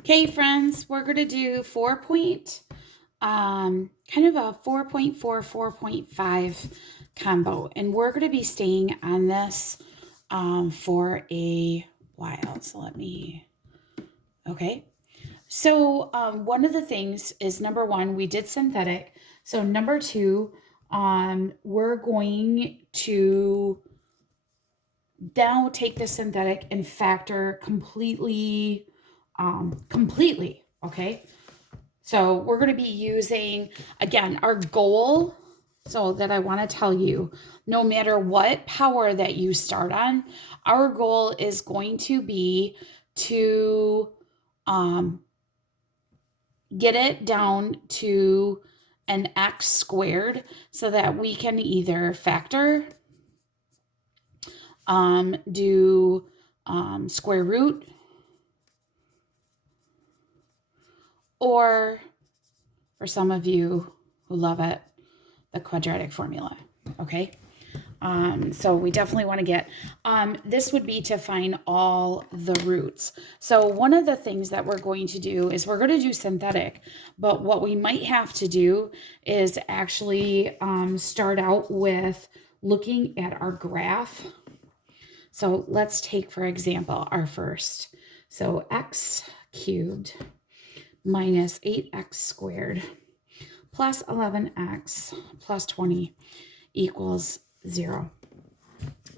Okay, friends, we're going to do kind of a 4.4, 4.5 combo. And we're going to be staying on this for a while. Okay. So one of the things is number one, we did synthetic. So number two, we're going to now take the synthetic and factor completely, okay? So we're going to be using, again, our goal, so that I want to tell you, no matter what power that you start on, our goal is going to be to get it down to an x squared so that we can either factor, do square root, or for some of you who love it, the quadratic formula, okay? So we definitely want to get, this would be to find all the roots. So one of the things that we're going to do is we're going to do synthetic, but what we might have to do is actually start out with looking at our graph. So let's take, for example, our first. So x cubed minus 8x squared plus 11x plus 20 equals 0.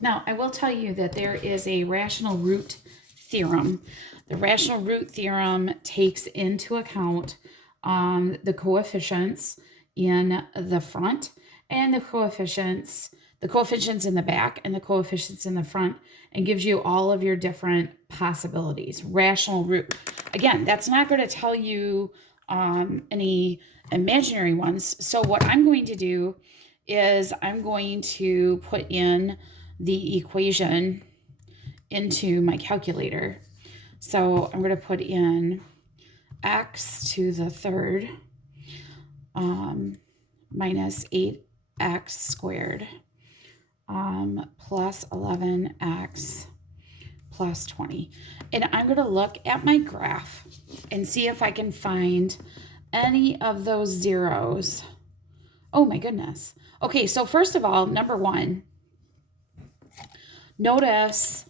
Now, I will tell you that there is a rational root theorem. The rational root theorem takes into account the coefficients in the front and the coefficients in the back and the coefficients in the front, and gives you all of your different possibilities. Rational root. Again, that's not going to tell you any imaginary ones. So what I'm going to do is I'm going to put in the equation into my calculator. So I'm going to put in x to the third minus 8x squared plus 11x plus 20. And I'm going to look at my graph and see if I can find any of those zeros. Oh my goodness. Okay, so first of all, number one, notice,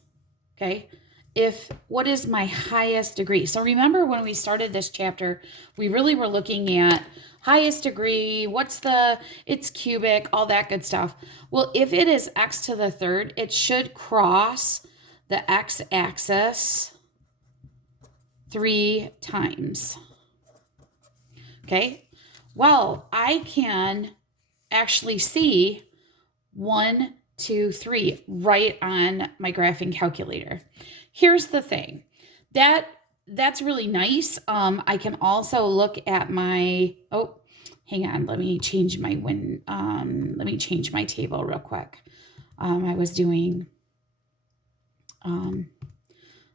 okay, what is my highest degree? So remember when we started this chapter, we really were looking at highest degree, it's cubic, all that good stuff. Well, if it is x to the third, it should cross the x-axis 3 times. Okay, well, I can actually see 1, 2, 3 right on my graphing calculator. Here's the thing. That's really nice. I can also look at my, hang on, let me change my table real quick. I was doing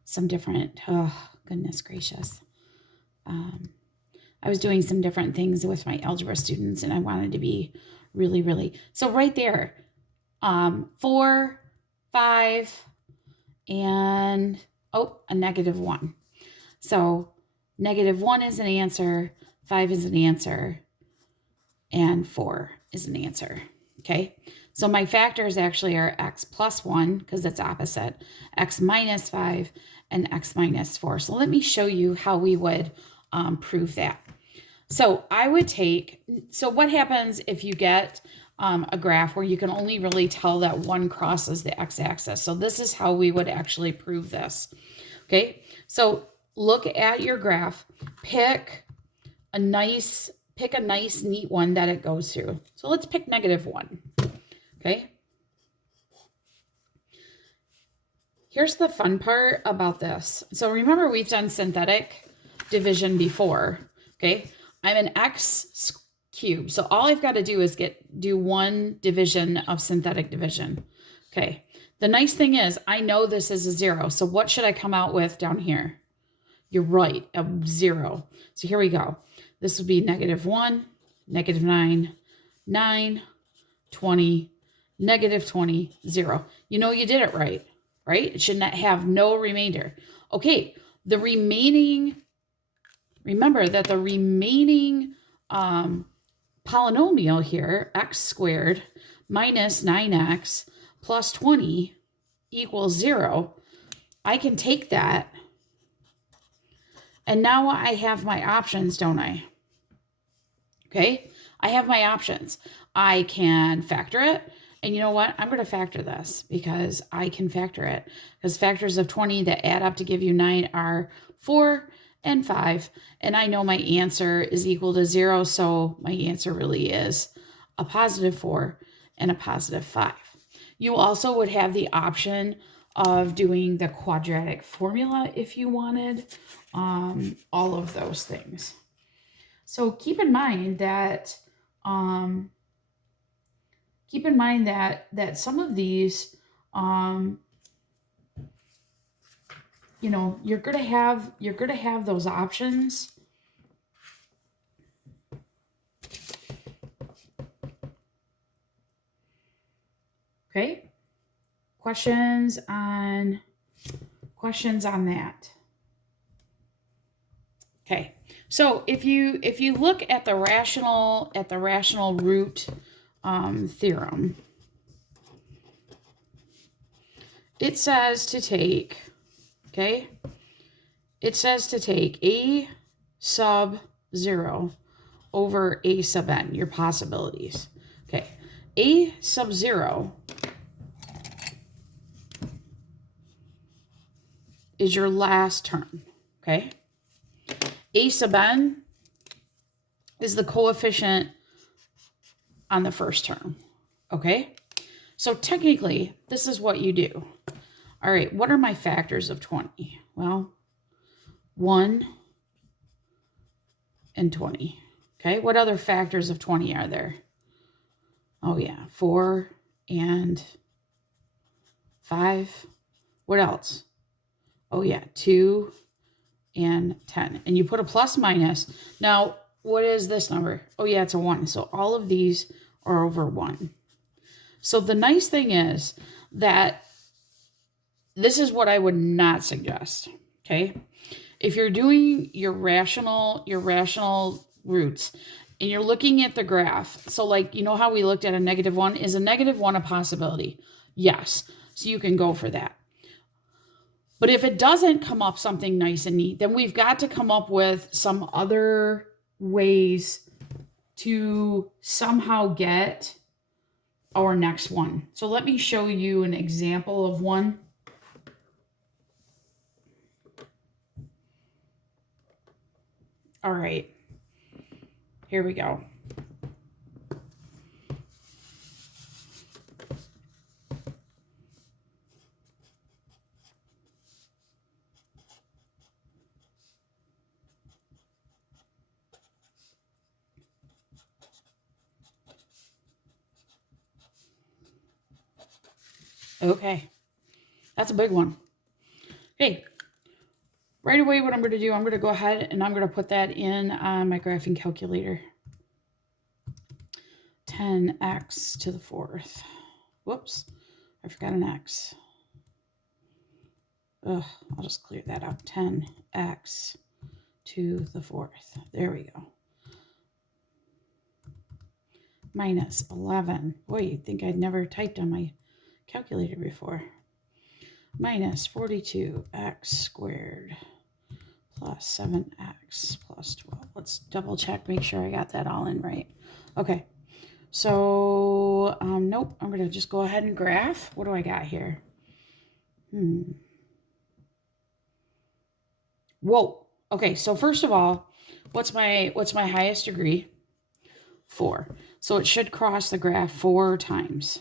some different, oh goodness gracious. I was doing some different things with my algebra students, and I wanted to be really, so right there, 4, 5, and a -1. So -1 is an answer, 5 is an answer, and 4 is an answer. Okay, so my factors actually are x plus 1 because it's opposite, x minus 5, and x minus 4. So let me show you how we would prove that. So I would so what happens if you get a graph where you can only really tell that one crosses the x-axis? So this is how we would actually prove this. Okay, so look at your graph, pick a nice, neat one that it goes through. So let's pick -1. Okay. Here's the fun part about this. So remember, we've done synthetic division before. Okay. I'm an x cubed. So all I've got to do is do one division of synthetic division. Okay. The nice thing is I know this is a 0. So what should I come out with down here? You're right, a 0. So here we go. This would be -1, -9, 9, 20, -20, 0. You know you did it right? It should not have no remainder. Okay, the remaining remember that the remaining polynomial here, x squared minus 9x plus 20 equals 0, I can take that, and now I have my options, don't I? Okay, I have my options. I can factor it, and you know what? I'm going to factor this because I can factor it. Because factors of 20 that add up to give you 9 are 4 and 5, and I know my answer is equal to 0, so my answer really is a positive 4 and a positive 5. You also would have the option of doing the quadratic formula if you wanted, all of those things. So keep in mind that some of these, you know, you're gonna have those options. Okay. Questions on that. Okay. So if you look at the rational root theorem, it says to take, okay, it says to take a sub 0 over a sub n, your possibilities. Okay, a sub 0 is your last term, okay? A sub n is the coefficient on the first term, okay? So technically, this is what you do. All right, what are my factors of 20? Well, 1 and 20, okay? What other factors of 20 are there? Oh yeah, 4 and 5. What else? Oh yeah, 2 and 10. And you put a plus minus. Now, what is this number? Oh yeah, it's a 1. So all of these are over 1. So the nice thing is that this is what I would not suggest, okay? If you're doing your rational roots and you're looking at the graph, so like, you know how we looked at a -1? Is a -1 a possibility? Yes. So you can go for that. But if it doesn't come up something nice and neat, then we've got to come up with some other ways to somehow get our next one. So let me show you an example of one. All right, here we go. Okay, that's a big one. Okay, right away what I'm going to do, I'm going to go ahead and I'm going to put that in on my graphing calculator. 10x to the 4th. Whoops, I forgot an x. Ugh, I'll just clear that up. 10x to the 4th. There we go. Minus 11. Boy, you'd think I'd never typed on my calculator before. Minus 42x squared plus 7x plus 12. Let's double check, make sure I got that all in right. Okay, so nope, I'm going to just go ahead and graph. What do I got here? Whoa. Okay, so first of all, what's my highest degree? 4. So it should cross the graph 4 times.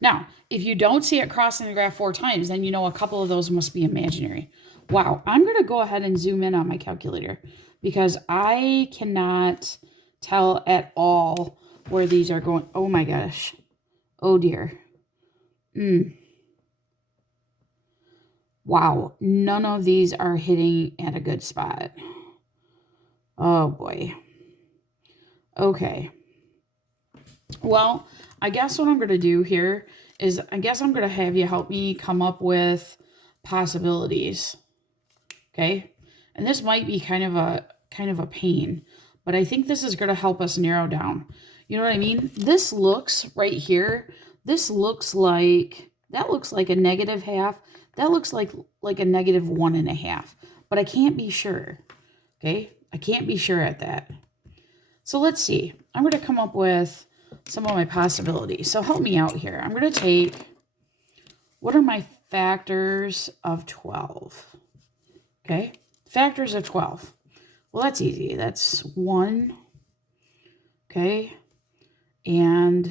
Now, if you don't see it crossing the graph 4 times, then you know a couple of those must be imaginary. Wow, I'm going to go ahead and zoom in on my calculator because I cannot tell at all where these are going. Oh my gosh. Oh dear. Wow, none of these are hitting at a good spot. Oh boy. Okay. Well, I guess what I'm going to do here is I guess I'm going to have you help me come up with possibilities. Okay? And this might be kind of a pain, but I think this is going to help us narrow down. You know what I mean? This looks right here. This looks like, that looks like a negative half. That looks like a negative 1.5, but I can't be sure. Okay. I can't be sure at that. So let's see. I'm going to come up with some of my possibilities. So help me out here. I'm going to take, what are my factors of 12? Okay. Factors of 12. Well, that's easy. That's 1. Okay. And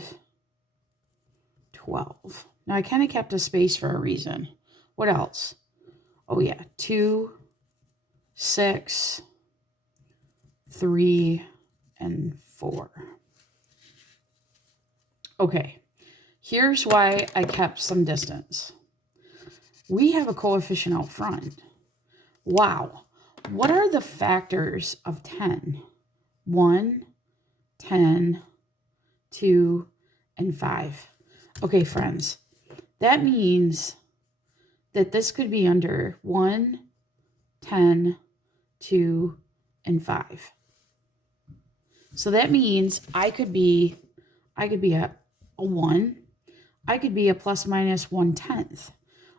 12. Now, I kind of kept a space for a reason. What else? Oh, yeah. 2, 6, 3, and 4. Okay. Here's why I kept some distance. We have a coefficient out front. Wow. What are the factors of 10? 1, 10, 2, and 5. Okay, friends. That means that this could be under 1, 10, 2, and 5. So that means I could be a 1. I could be a plus minus 1/10.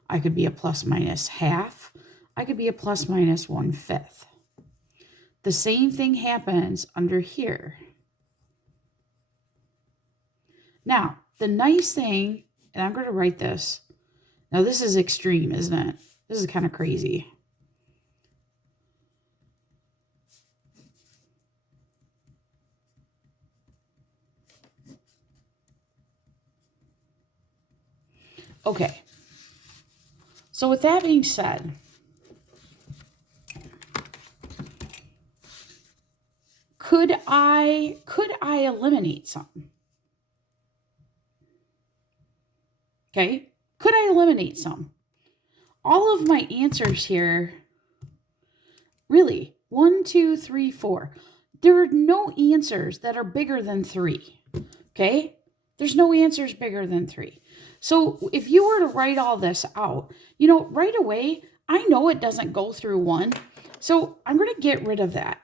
I could be a plus minus half. I could be a plus minus 1/5. The same thing happens under here. Now, the nice thing, and I'm going to write this. Now, this is extreme, isn't it? This is kind of crazy. Okay. So with that being said, could I eliminate some? Okay. Could I eliminate some? All of my answers here, really, 1, 2, 3, 4. There are no answers that are bigger than 3. Okay? There's no answers bigger than 3. So if you were to write all this out, right away, I know it doesn't go through 1. So I'm going to get rid of that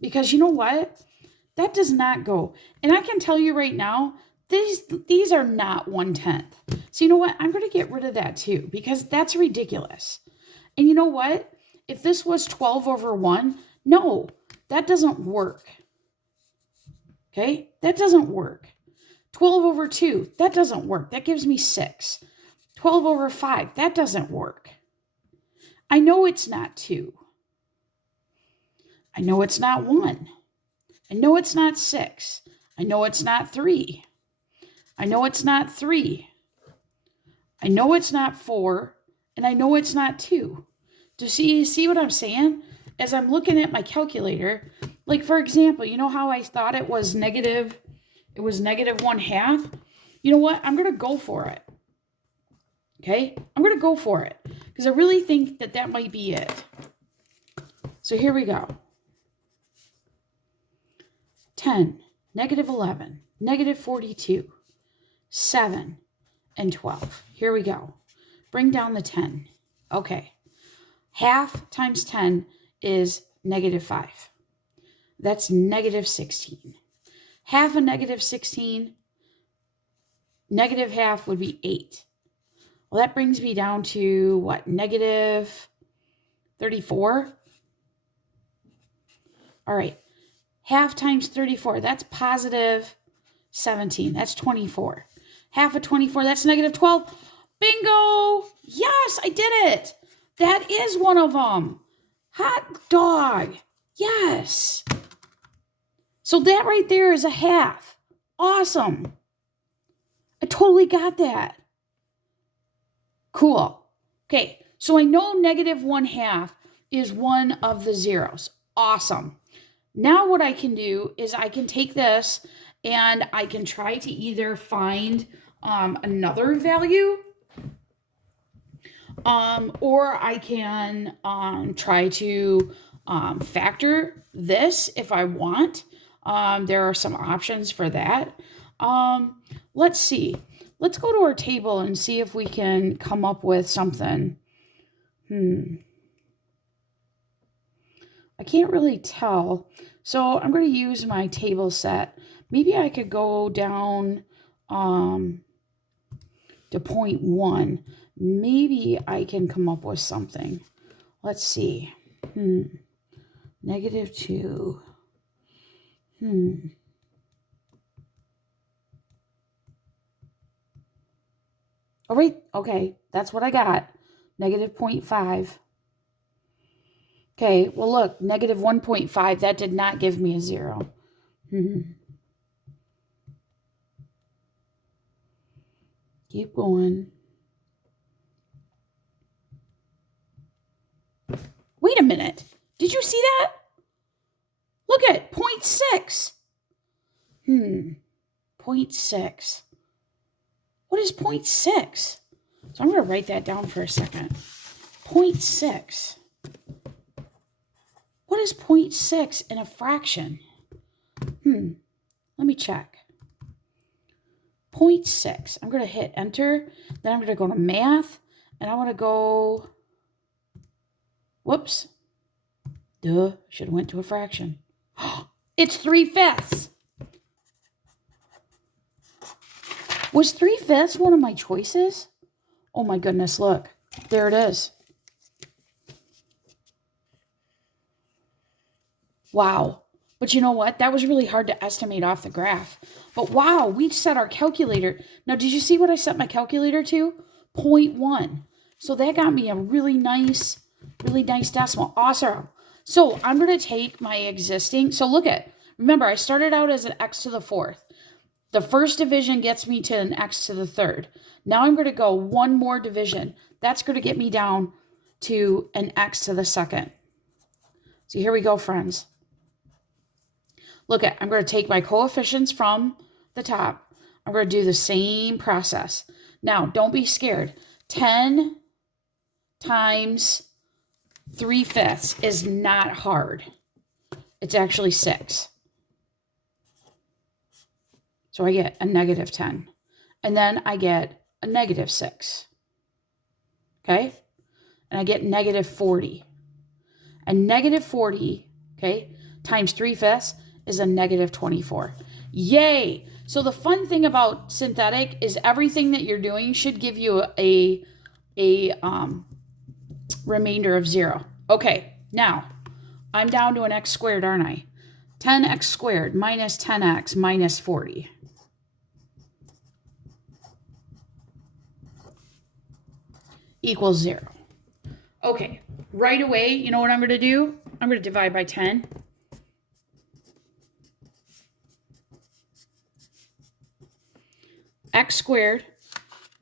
because you know what? That does not go. And I can tell you right now, these are not 1/10. So you know what? I'm going to get rid of that too because that's ridiculous. And you know what? If this was 12 over 1, no, that doesn't work. Okay? That doesn't work. 12 over 2, that doesn't work. That gives me 6. 12 over 5, that doesn't work. I know it's not 2. I know it's not 1. I know it's not 6. I know it's not 3. I know it's not 3. I know it's not 4. And I know it's not 2. Do you see what I'm saying? As I'm looking at my calculator, like for example, you know how I thought it was negative 1/2? You know what? I'm going to go for it. Okay? I'm going to go for it because I really think that might be it. So here we go. 10, negative 11, negative 42, 7, and 12. Here we go. Bring down the 10. Okay. Half times 10 is negative 5. That's negative 16. Half of negative 16, negative half would be 8. Well, that brings me down to what? Negative 34? All right. Half times 34, that's positive 17. That's 24. Half of 24, that's negative 12. Bingo! Yes, I did it. That is one of them. Hot dog. Yes. So that right there is a half. Awesome. I totally got that. Cool. Okay, so I know negative 1/2 is one of the zeros. Awesome. Now what I can do is I can take this and I can try to either find another value or I can try to factor this if I want. There are some options for that. Let's see. Let's go to our table and see if we can come up with something. I can't really tell. So I'm going to use my table set. Maybe I could go down to 0.1. Maybe I can come up with something. Let's see. -2. Oh, wait. Okay. That's what I got. -0.5. Okay. Well, look. -1.5. That did not give me a 0. Keep going. Wait a minute. Did you see that? Look at 0.6. 0.6. What is 0.6? So I'm going to write that down for a second. 0.6. What is 0.6 in a fraction? Let me check. 0.6. I'm going to hit enter. Then I'm going to go to math. And I want to go... Whoops. Duh. Should have went to a fraction. It's 3/5. Was 3/5 one of my choices? Oh my goodness, look. There it is. Wow. But you know what? That was really hard to estimate off the graph. But wow, we set our calculator. Now, did you see what I set my calculator to? 0.1. So that got me a really nice decimal. Awesome. So I'm going to take my existing. So look at, remember, I started out as an x to the 4th. The first division gets me to an x to the 3rd. Now I'm going to go one more division. That's going to get me down to an x to the 2nd. So here we go, friends. Look at, I'm going to take my coefficients from the top. I'm going to do the same process. Now, don't be scared. 10 times 3/5 is not hard. It's actually 6. So I get a -10. And then I get a -6. Okay? And I get -40. And -40, okay, times 3/5 is a -24. Yay! So the fun thing about synthetic is everything that you're doing should give you a remainder of 0. Okay, now I'm down to an x squared, aren't I? 10x squared minus 10x minus 40. Equals 0. Okay, right away, you know what I'm going to do? I'm going to divide by 10. X squared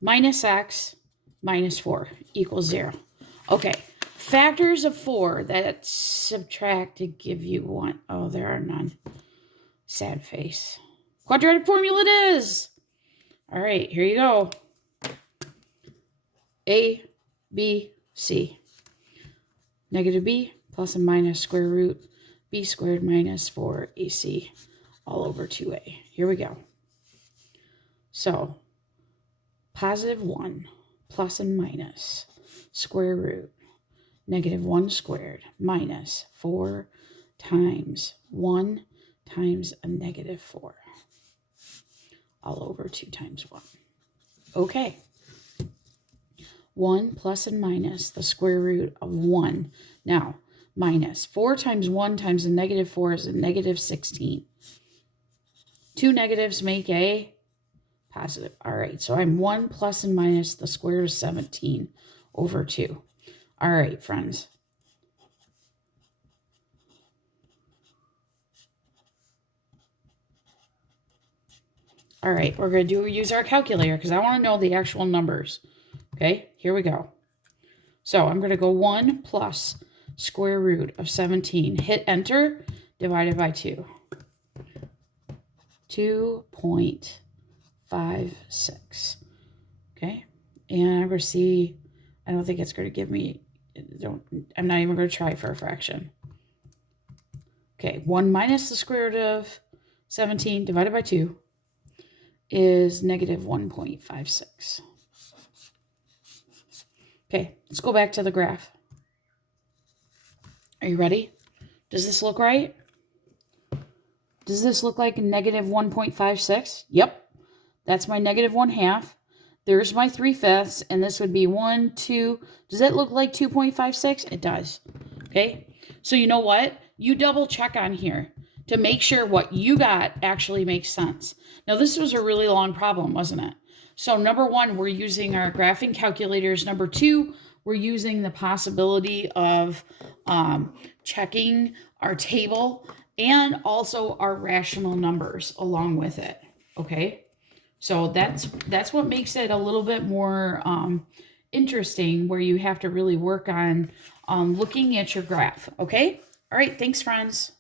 minus x minus 4 equals 0. Okay, factors of 4 that subtract to give you 1. Oh, there are none. Sad face. Quadratic formula it is. All right, here you go. A, B, C. Negative b plus and minus square root b squared minus 4ac all over 2a. Here we go. So, positive 1 plus and minus square root -1 squared minus 4 times 1 times a -4 all over 2 times 1. Okay. 1 plus and minus the square root of 1. Now, minus 4 times 1 times a -4 is a -16. 2 negatives make a positive. All right, so I'm 1 plus and minus the square root of 17 over 2. All right, friends. All right, we're going to use our calculator because I want to know the actual numbers. Okay, here we go. So I'm going to go 1 plus square root of 17. Hit enter, divided by 2. 2.56. Okay, and I'm going to see, I don't think it's going to give me, I'm not even going to try for a fraction. Okay, 1 minus the square root of 17 divided by 2 is -1.56. Okay, let's go back to the graph. Are you ready? Does this look right? Does this look like negative 1.56? Yep, that's my negative 1/2. There's my 3/5, and this would be 1, 2. Does that look like 2.56? It does. Okay, so you know what? You double check on here to make sure what you got actually makes sense. Now, this was a really long problem, wasn't it? So number 1, we're using our graphing calculators. Number 2, we're using the possibility of checking our table and also our rational numbers along with it, okay? So that's what makes it a little bit more interesting, where you have to really work on looking at your graph, okay? All right, thanks, friends.